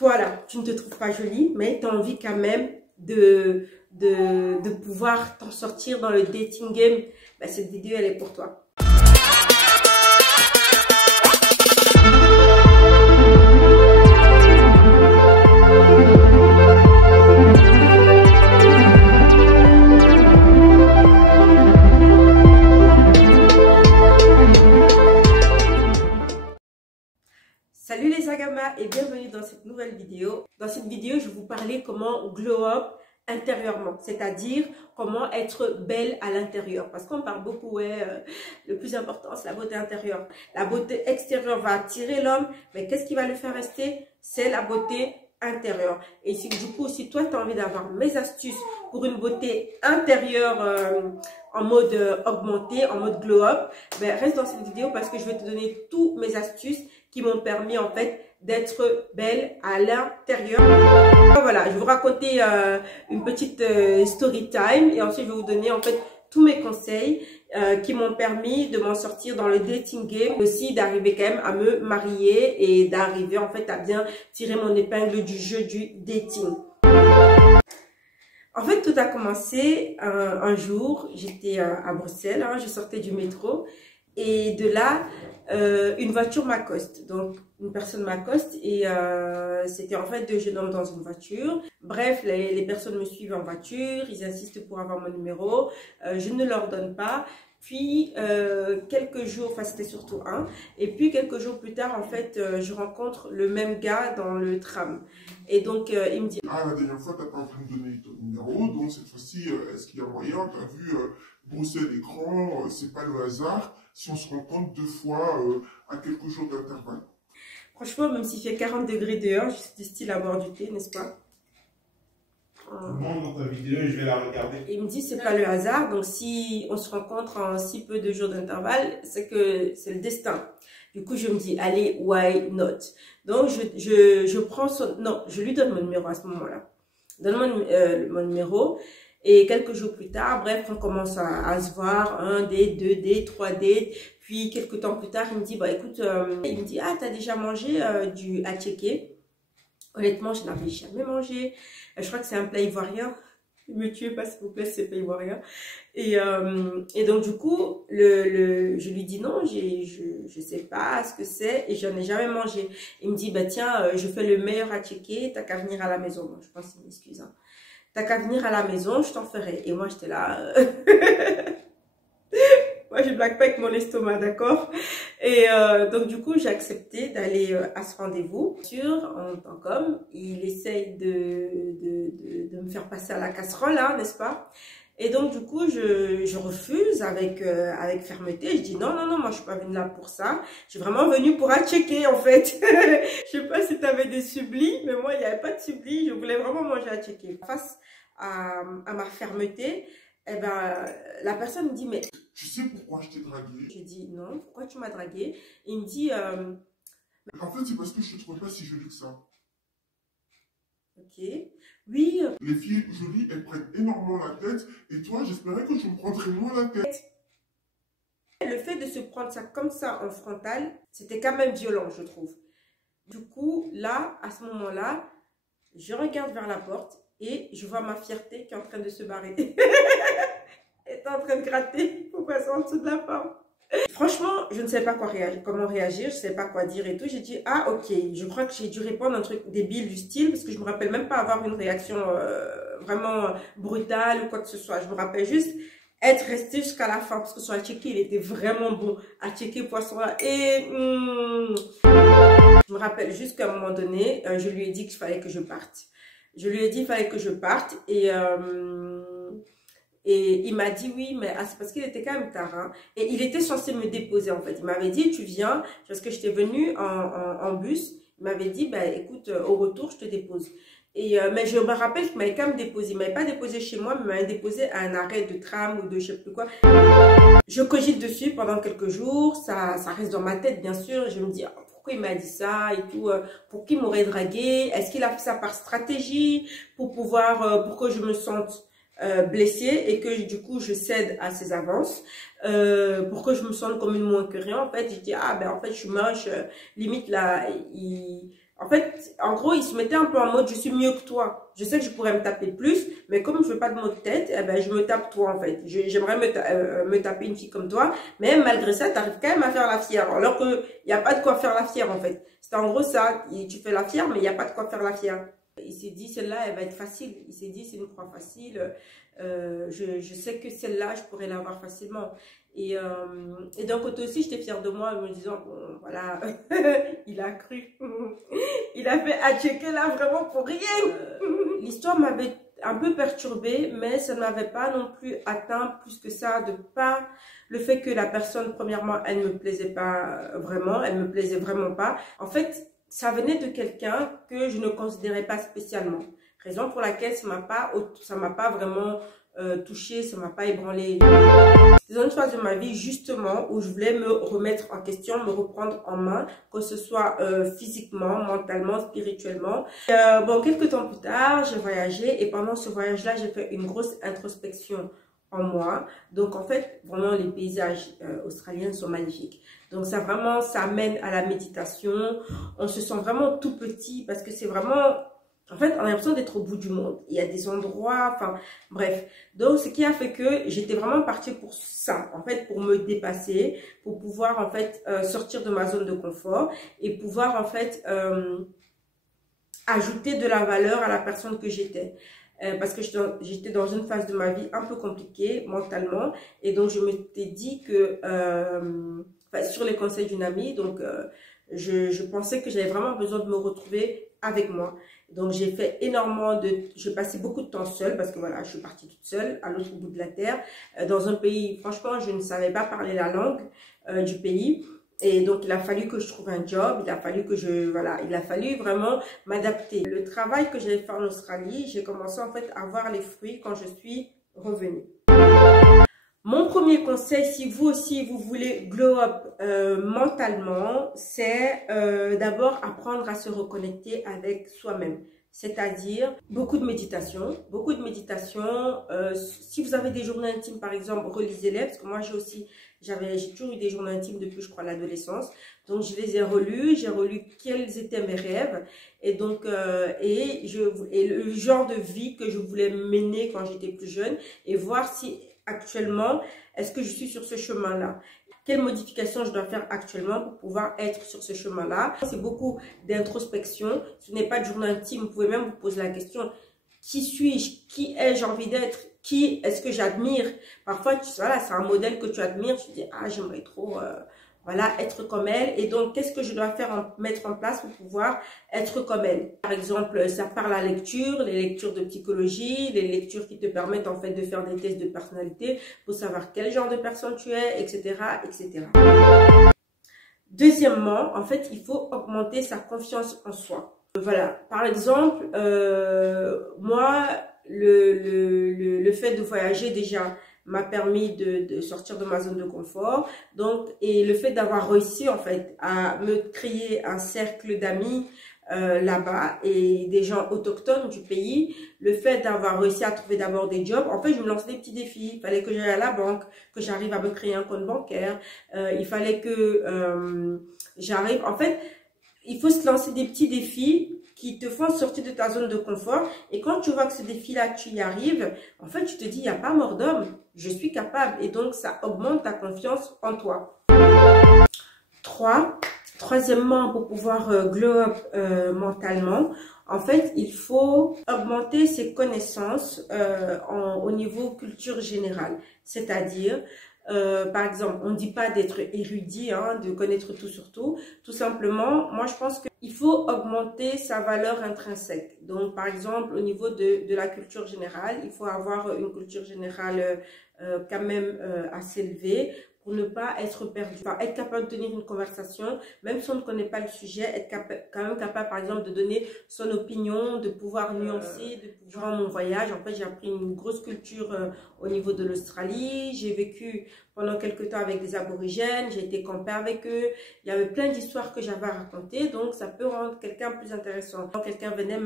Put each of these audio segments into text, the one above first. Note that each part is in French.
toi là, tu ne te trouves pas jolie, mais tu as envie quand même de pouvoir t'en sortir dans le dating game, bah, cette vidéo elle est pour toi. Salut les agamas et bienvenue dans cette nouvelle vidéo. Dans cette vidéo, je vais vous parler comment glow up intérieurement, c'est-à-dire comment être belle à l'intérieur. Parce qu'on parle beaucoup, le plus important c'est la beauté intérieure. La beauté extérieure va attirer l'homme, mais qu'est-ce qui va le faire rester? C'est la beauté intérieure. Et si du coup, si toi tu as envie d'avoir mes astuces pour une beauté intérieure en mode augmenté, en mode glow up, ben reste dans cette vidéo parce que je vais te donner toutes mes astuces qui m'ont permis en fait d'être belle à l'intérieur. Voilà, je vais vous raconter une petite story time et ensuite je vais vous donner en fait tous mes conseils qui m'ont permis de m'en sortir dans le dating game, aussi d'arriver quand même à me marier et d'arriver en fait à bien tirer mon épingle du jeu du dating. En fait, tout a commencé un jour, j'étais à Bruxelles, je sortais du métro et de là, une voiture m'accoste. Donc, une personne m'accoste et c'était en fait deux jeunes hommes dans une voiture. Bref, les personnes me suivent en voiture, ils insistent pour avoir mon numéro. Je ne leur donne pas. Puis, quelques jours, enfin c'était surtout un, et puis quelques jours plus tard, en fait, je rencontre le même gars dans le tram. Et donc, il me dit... Ah, la dernière fois, tu n'as pas voulu me donner ton numéro, donc cette fois-ci, est-ce qu'il y a moyen? Tu as vu Bruxelles écran, c'est pas le hasard, si on se rencontre deux fois à quelques jours d'intervalle. Franchement, même s'il fait 40 degrés dehors, je suis du style à boire du thé, n'est-ce pas? Montre dans ta vidéo et je vais la regarder. Il me dit c'est pas le hasard, donc si on se rencontre en si peu de jours d'intervalle, c'est que c'est le destin. Du coup, je me dis allez, why not? Donc je prends son, non, je lui donne mon numéro à ce moment-là. Donne-moi mon numéro et quelques jours plus tard, bref, on commence à se voir, 1 date, 2 dates, 3 dates. Puis quelques temps plus tard, il me dit bah écoute, il me dit ah t'as déjà mangé du attiéké? Honnêtement, je n'avais jamais mangé. Je crois que c'est un plat ivoirien. Ne me tuez pas, s'il vous plaît, c'est pas ivoirien. Et donc, du coup, je lui dis non, je sais pas ce que c'est et j'en ai jamais mangé. Il me dit, bah tiens, je fais le meilleur attiéké, t'as qu'à venir à la maison. Bon, je pense qu'il m'excuse. Hein. T'as qu'à venir à la maison, je t'en ferai. Et moi, j'étais là... Moi, je blague pas avec mon estomac, d'accord? Et donc, du coup, j'ai accepté d'aller à ce rendez-vous. En tant qu'homme, il essaye de me faire passer à la casserole, hein, n'est-ce pas? Et donc, du coup, je refuse avec fermeté. Je dis non, non, non, moi, je suis pas venue là pour ça. Je suis vraiment venue pour checker, en fait. Je sais pas si tu avais des sublis, mais moi, il n'y avait pas de sublis. Je voulais vraiment manger à checker. Face à ma fermeté, eh ben, la personne me dit, mais... Tu sais pourquoi je t'ai dragué? Je dis, non, pourquoi tu m'as dragué? Il me dit... En fait, c'est parce que je te trouvais pas si jolie que ça. Ok. Oui. Les filles jolies, elles prennent énormément la tête. Et toi, j'espérais que tu me prendrais moins la tête. Le fait de se prendre ça comme ça en frontal, c'était quand même violent, je trouve. Du coup, là, à ce moment-là, je regarde vers la porte et je vois ma fierté qui est en train de se barrer. Elle est en train de gratter pour passer en dessous de la porte. Franchement, je ne sais pas comment réagir, je ne sais pas quoi dire et tout. J'ai dit, ah ok, je crois que j'ai dû répondre un truc débile du style parce que je me rappelle même pas avoir une réaction vraiment brutale ou quoi que ce soit. Je me rappelle juste être restée jusqu'à la fin parce que sur attiéké, il était vraiment bon. Attiéké poisson là et... Je me rappelle juste qu'à un moment donné, je lui ai dit qu'il fallait que je parte. Je lui ai dit qu'il fallait que je parte et il m'a dit oui, mais c'est parce qu'il était quand même tard. Hein, et il était censé me déposer en fait. Il m'avait dit tu viens, parce que j'étais venue en bus. Il m'avait dit bah écoute, au retour je te dépose. Et mais je me rappelle qu'il m'avait quand même déposé. Il m'avait pas déposé chez moi, mais il m'avait déposé à un arrêt de tram ou de je sais plus quoi. Je cogite dessus pendant quelques jours. Ça reste dans ma tête bien sûr. Je me dis pourquoi il m'a dit ça et tout, pour qu'il m'aurait dragué. Est-ce qu'il a fait ça par stratégie pour pouvoir, pour que je me sente blessée et que du coup je cède à ses avances pour que je me sente comme une moins que rien. En fait, je dis ah ben en fait je suis moche, limite là En fait, en gros, il se mettait un peu en mode, je suis mieux que toi. Je sais que je pourrais me taper plus, mais comme je veux pas de maux de tête, eh ben, je me tape toi, en fait. J'aimerais me taper une fille comme toi, mais malgré ça, tu arrives quand même à faire la fière. Alors que il n'y a pas de quoi faire la fière, en fait. C'est en gros ça. Tu fais la fière, mais il n'y a pas de quoi faire la fière. Il s'est dit, celle-là, elle va être facile. Il s'est dit, c'est une proie facile. Je sais que celle-là, je pourrais l'avoir facilement. Et d'un côté aussi, j'étais fière de moi en me disant, bon, voilà, il a cru. Il a fait à checker là vraiment pour rien. L'histoire m'avait un peu perturbée, mais ça ne m'avait pas non plus atteint plus que ça, de pas le fait que la personne, premièrement, elle ne me plaisait pas vraiment, elle me plaisait vraiment pas. En fait, ça venait de quelqu'un que je ne considérais pas spécialement. Raison pour laquelle ça m'a pas vraiment touchée, ça m'a pas ébranlé. C'est dans une phase de ma vie justement où je voulais me remettre en question, me reprendre en main, que ce soit physiquement, mentalement, spirituellement. Bon, quelques temps plus tard, j'ai voyagé et pendant ce voyage-là, j'ai fait une grosse introspection en moi. Donc en fait, vraiment les paysages australiens sont magnifiques. Donc ça vraiment, ça amène à la méditation. On se sent vraiment tout petit parce que c'est vraiment... En fait, on a l'impression d'être au bout du monde. Il y a des endroits, enfin, bref. Donc, ce qui a fait que j'étais vraiment partie pour ça, en fait, pour me dépasser, pour pouvoir, en fait, sortir de ma zone de confort et pouvoir, en fait, ajouter de la valeur à la personne que j'étais. Parce que j'étais dans une phase de ma vie un peu compliquée mentalement. Et donc, je m'étais dit que, sur les conseils d'une amie, donc, je pensais que j'avais vraiment besoin de me retrouver avec moi. Donc, j'ai fait énormément j'ai passé beaucoup de temps seule parce que voilà, je suis partie toute seule à l'autre bout de la terre, dans un pays, franchement, je ne savais pas parler la langue du pays. Et donc, il a fallu que je trouve un job, il a fallu que il a fallu vraiment m'adapter. Le travail que j'avais fait en Australie, j'ai commencé en fait à voir les fruits quand je suis revenue. Mon premier conseil, si vous aussi vous voulez glow up mentalement, c'est d'abord apprendre à se reconnecter avec soi-même. C'est-à-dire beaucoup de méditation, beaucoup de méditation. Si vous avez des journaux intimes par exemple, relisez-les parce que moi j'ai toujours eu des journaux intimes depuis je crois l'adolescence. Donc je les ai relus, j'ai relu quels étaient mes rêves et donc et le genre de vie que je voulais mener quand j'étais plus jeune et voir si actuellement, est-ce que je suis sur ce chemin-là? Quelles modifications je dois faire actuellement pour pouvoir être sur ce chemin-là? C'est beaucoup d'introspection. Ce n'est pas de journal intime. Vous pouvez même vous poser la question, qui suis-je? Qui ai-je envie d'être? Qui est-ce que j'admire? Parfois, voilà, c'est un modèle que tu admires. Tu te dis, ah, j'aimerais trop... voilà, être comme elle. Et donc, qu'est-ce que je dois mettre en place pour pouvoir être comme elle? Par exemple, ça part la lecture, les lectures de psychologie, les lectures qui te permettent en fait de faire des tests de personnalité pour savoir quel genre de personne tu es, etc., etc. Deuxièmement, en fait, il faut augmenter sa confiance en soi. Voilà, par exemple, moi, le fait de voyager déjà m'a permis de sortir de ma zone de confort. Donc, et le fait d'avoir réussi en fait à me créer un cercle d'amis là-bas et des gens autochtones du pays, le fait d'avoir réussi à trouver d'abord des jobs, en fait je me lançais des petits défis. Il fallait que j'aille à la banque, que j'arrive à me créer un compte bancaire, il fallait que j'arrive, en fait il faut se lancer des petits défis qui te font sortir de ta zone de confort. Et quand tu vois que ce défi-là, tu y arrives, en fait, tu te dis, il n'y a pas mort d'homme, je suis capable. Et donc, ça augmente ta confiance en toi. Troisièmement, pour pouvoir glow up mentalement, en fait, il faut augmenter ses connaissances au niveau culture générale. C'est-à-dire, par exemple, on ne dit pas d'être érudit, hein, de connaître tout sur tout. Tout simplement, moi je pense qu'il faut augmenter sa valeur intrinsèque. Donc, par exemple, au niveau de la culture générale, il faut avoir une culture générale quand même assez élevée pour ne pas être perdu. Enfin, être capable de tenir une conversation, même si on ne connaît pas le sujet, être quand même capable, par exemple, de donner son opinion, de pouvoir nuancer. Durant mon voyage, en fait, j'ai appris une grosse culture au niveau de l'Australie. J'ai vécu pendant quelques temps avec des aborigènes, j'ai été camper avec eux. Il y avait plein d'histoires que j'avais à raconter, donc ça peut rendre quelqu'un plus intéressant. Quand quelqu'un venait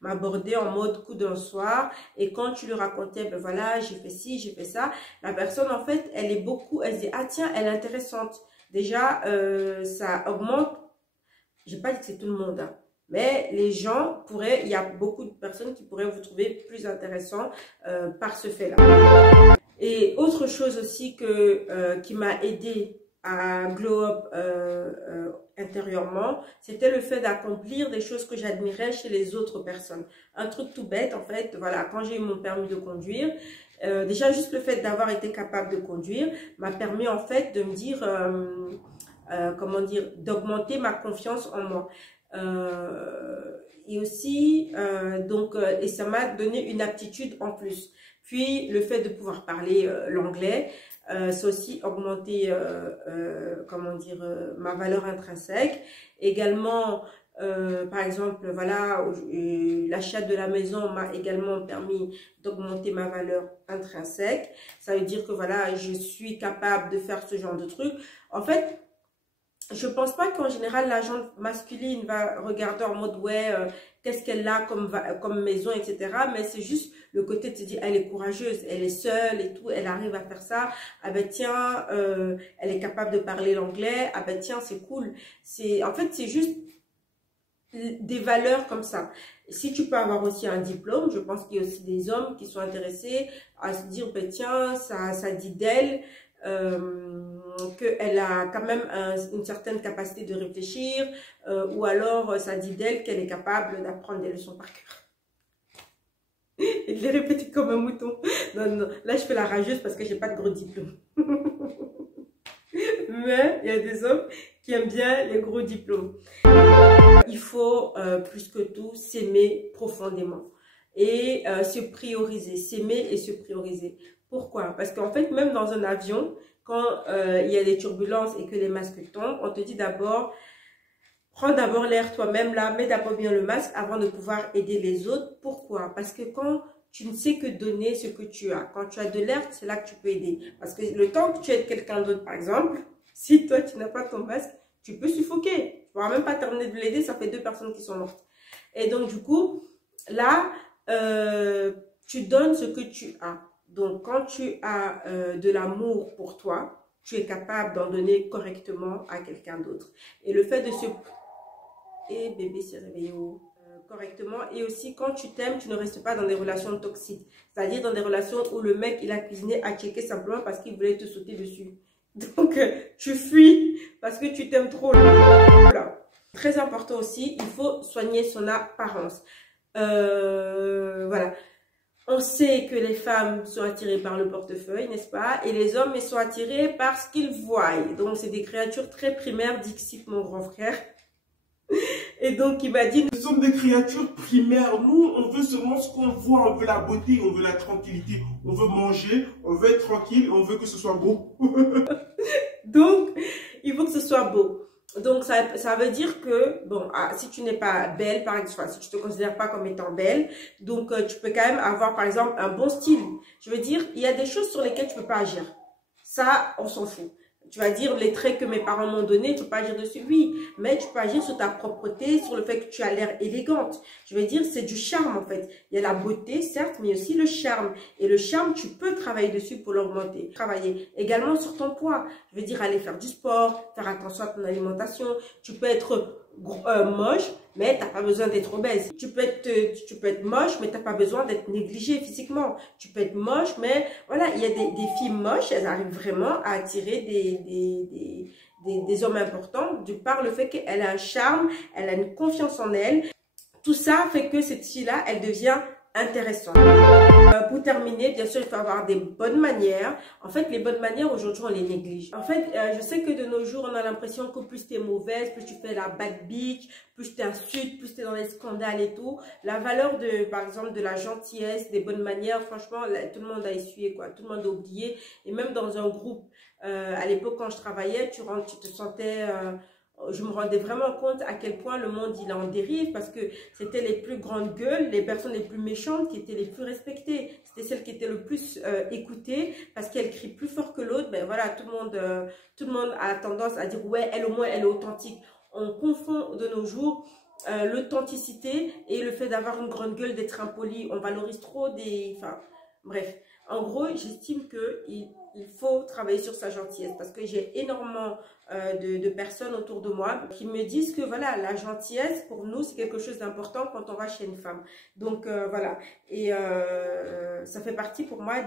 m'aborder en mode coup d'un soir, et quand tu lui racontais, ben voilà, j'ai fait ci, j'ai fait ça, la personne, en fait, elle se dit, ah tiens, elle est intéressante. Déjà, ça augmente, j'ai pas dit que c'est tout le monde, hein, Mais les gens pourraient, il y a beaucoup de personnes qui pourraient vous trouver plus intéressant par ce fait-là. Et autre chose aussi qui m'a aidé à glow up intérieurement, c'était le fait d'accomplir des choses que j'admirais chez les autres personnes. Un truc tout bête, en fait, voilà, quand j'ai eu mon permis de conduire, déjà juste le fait d'avoir été capable de conduire m'a permis en fait de me dire, comment dire, d'augmenter ma confiance en moi. Et aussi, et ça m'a donné une aptitude en plus. Puis, le fait de pouvoir parler l'anglais, c'est aussi augmenter, comment dire, ma valeur intrinsèque. Également, par exemple, voilà, l'achat de la maison m'a également permis d'augmenter ma valeur intrinsèque. Ça veut dire que voilà, je suis capable de faire ce genre de truc. En fait, je pense pas qu'en général la gente masculine va regarder en mode ouais, qu'est-ce qu'elle a comme maison, etc. Mais c'est juste le côté de se dire elle est courageuse, elle est seule et tout, elle arrive à faire ça. Ah ben tiens, elle est capable de parler l'anglais. Ah ben tiens, c'est cool. En fait c'est juste des valeurs comme ça. Si tu peux avoir aussi un diplôme, je pense qu'il y a aussi des hommes qui sont intéressés à se dire ben tiens, ça dit d'elle. Qu'elle a quand même une certaine capacité de réfléchir, ou alors ça dit d'elle qu'elle est capable d'apprendre des leçons par cœur. Et de les répéter comme un mouton. Non, non, là je fais la rageuse parce que j'ai pas de gros diplôme. Mais il y a des hommes qui aiment bien les gros diplômes. Il faut plus que tout s'aimer profondément et se prioriser, s'aimer et se prioriser. Pourquoi? Parce qu'en fait, même dans un avion, quand il y a des turbulences et que les masques tombent, on te dit d'abord, prends d'abord l'air toi-même là, mets d'abord bien le masque avant de pouvoir aider les autres. Pourquoi? Parce que quand tu ne sais que donner ce que tu as, quand tu as de l'air, c'est là que tu peux aider. Parce que le temps que tu aides quelqu'un d'autre, par exemple, si toi tu n'as pas ton masque, tu peux suffoquer. Tu ne pourras même pas terminer de l'aider, ça fait 2 personnes qui sont mortes. Et donc du coup, là, tu donnes ce que tu as. Donc, quand tu as de l'amour pour toi, tu es capable d'en donner correctement à quelqu'un d'autre. Et le fait de se... Et bébé s'est réveillé correctement. Et aussi, quand tu t'aimes, tu ne restes pas dans des relations toxiques. C'est-à-dire dans des relations où le mec, il a cuisiné à checker simplement parce qu'il voulait te sauter dessus. Donc, tu fuis parce que tu t'aimes trop. Voilà. Très important aussi, il faut soigner son apparence. Voilà. On sait que les femmes sont attirées par le portefeuille, n'est-ce pas? Et les hommes, ils sont attirés par ce qu'ils voient. Donc, c'est des créatures très primaires, Dixit, mon grand frère. Et donc, il m'a dit... Nous sommes des créatures primaires. Nous, on veut seulement ce qu'on voit. On veut la beauté, on veut la tranquillité. On veut manger, on veut être tranquille, on veut que ce soit beau. Donc, il faut que ce soit beau. Donc, ça veut dire que, bon, si tu n'es pas belle, par exemple, si tu te considères pas comme étant belle, donc tu peux quand même avoir, par exemple, un bon style. Je veux dire, il y a des choses sur lesquelles tu peux pas agir. Ça, on s'en fout. Tu vas dire les traits que mes parents m'ont donnés, tu peux pas agir dessus, oui. Mais tu peux agir sur ta propreté, sur le fait que tu as l'air élégante. Je veux dire, c'est du charme, en fait. Il y a la beauté, certes, mais aussi le charme. Et le charme, tu peux travailler dessus pour l'augmenter. Travailler également sur ton poids. Je veux dire, aller faire du sport, faire attention à ton alimentation. Tu peux être moche, mais tu n'as pas besoin d'être obèse. Tu peux être moche, mais tu n'as pas besoin d'être négligé physiquement. Tu peux être moche, mais voilà, il y a des filles moches, elles arrivent vraiment à attirer des hommes importants, par le fait qu'elle a un charme, elle a une confiance en elle. Tout ça fait que cette fille-là, elle devient intéressante. Pour terminer, bien sûr, il faut avoir des bonnes manières. En fait, les bonnes manières, aujourd'hui, on les néglige. En fait, je sais que de nos jours, on a l'impression que plus tu es mauvaise, plus tu fais la bad bitch, plus tu insultes, plus tu es dans les scandales et tout. La valeur, par exemple, de la gentillesse, des bonnes manières, franchement, tout le monde a essuyé, quoi. Tout le monde a oublié. Et même dans un groupe, à l'époque, quand je travaillais, tu te sentais... je me rendais vraiment compte à quel point le monde il est en dérive, parce que c'était les plus grandes gueules, les personnes les plus méchantes qui étaient les plus respectées. C'était celles qui étaient le plus écoutées parce qu'elles crient plus fort que l'autre. Ben voilà, tout le monde a tendance à dire ouais, elle au moins elle est authentique. On confond de nos jours l'authenticité et le fait d'avoir une grande gueule, d'être impoli. On valorise trop Bref, en gros, j'estime qu'il faut travailler sur sa gentillesse parce que j'ai énormément de personnes autour de moi qui me disent que voilà, la gentillesse pour nous c'est quelque chose d'important quand on va chez une femme. Donc voilà, et ça fait partie pour moi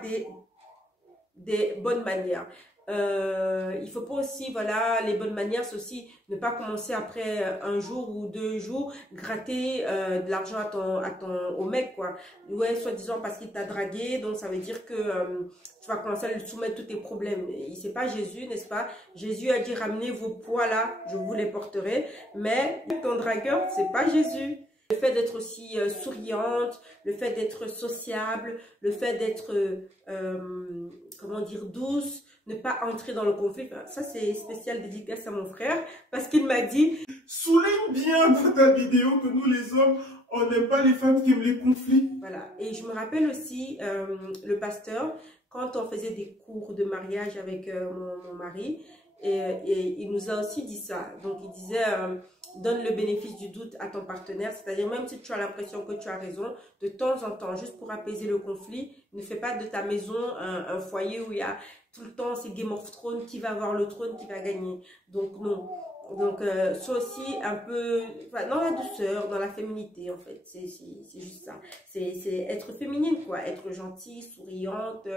des bonnes manières. Il faut pas aussi, voilà, les bonnes manières, c'est aussi ne pas commencer après un jour ou 2 jours gratter de l'argent au mec, quoi. Ouais, soi-disant parce qu'il t'a dragué, donc ça veut dire que tu vas commencer à lui soumettre tous tes problèmes. C'est pas Jésus, n'est-ce pas? Jésus a dit ramenez vos poids là, je vous les porterai, mais ton dragueur, c'est pas Jésus. Le fait d'être aussi souriante, le fait d'être sociable, le fait d'être, comment dire, douce, ne pas entrer dans le conflit. Ça, c'est spécial dédicace à mon frère parce qu'il m'a dit « Souligne bien dans ta vidéo que nous, les hommes, on n'aime pas les femmes qui aiment les conflits. » Voilà. Et je me rappelle aussi, le pasteur, quand on faisait des cours de mariage avec mon mari, et il nous a aussi dit ça. Donc, il disait, donne le bénéfice du doute à ton partenaire. C'est-à-dire, même si tu as l'impression que tu as raison, de temps en temps, juste pour apaiser le conflit, ne fais pas de ta maison un foyer où il y a tout le temps, c'est Game of Thrones, qui va avoir le trône, qui va gagner. Donc, non. Donc, sois aussi un peu dans la douceur, dans la féminité, en fait. C'est juste ça. C'est être féminine, quoi. Être gentille, souriante,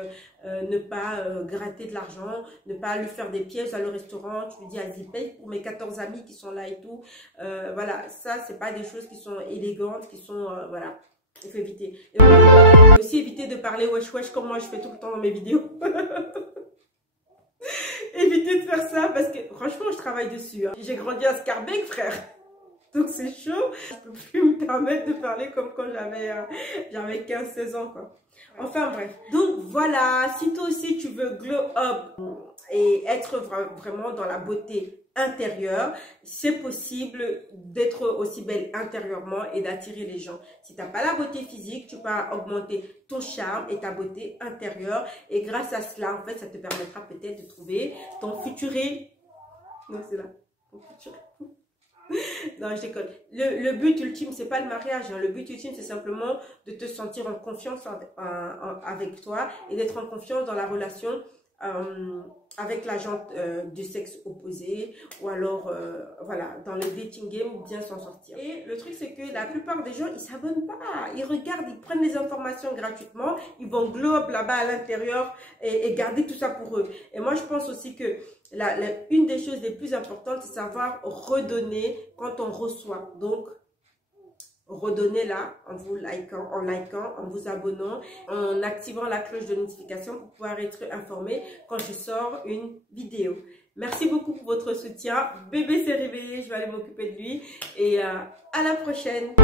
ne pas gratter de l'argent, ne pas lui faire des pièges à le restaurant. Tu lui dis, vas-y, paye pour mes 14 amis qui sont là et tout. Voilà, ça, c'est pas des choses qui sont élégantes, qui sont, voilà. Il faut éviter. Et aussi éviter de parler wesh wesh comme moi je fais tout le temps dans mes vidéos. Éviter de faire ça parce que franchement je travaille dessus. Hein. J'ai grandi à Scarbeck, frère. Donc c'est chaud. Je peux plus me permettre de parler comme quand j'avais 15-16 ans, quoi. Enfin bref. Donc voilà, si toi aussi tu veux glow up et être vraiment dans la beauté intérieure, c'est possible d'être aussi belle intérieurement et d'attirer les gens. Si tu n'as pas la beauté physique, tu peux augmenter ton charme et ta beauté intérieure. Et grâce à cela, en fait, ça te permettra peut-être de trouver ton futuré. Non, c'est là. Ton futuré. Non, je déconne. Le but ultime, c'est pas le mariage. Hein. Le but ultime, c'est simplement de te sentir en confiance avec toi et d'être en confiance dans la relation avec la gente du sexe opposé ou alors voilà, dans le dating game, bien s'en sortir. Et le truc, c'est que la plupart des gens, ils s'abonnent pas, ils regardent, ils prennent les informations gratuitement, ils vont glow up là-bas à l'intérieur et garder tout ça pour eux. Et moi, je pense aussi que une des choses les plus importantes, c'est savoir redonner quand on reçoit. Donc, redonnez là en vous likant, en vous abonnant, en activant la cloche de notification pour pouvoir être informé quand je sors une vidéo. Merci beaucoup pour votre soutien. Bébé s'est réveillé, je vais aller m'occuper de lui et à la prochaine.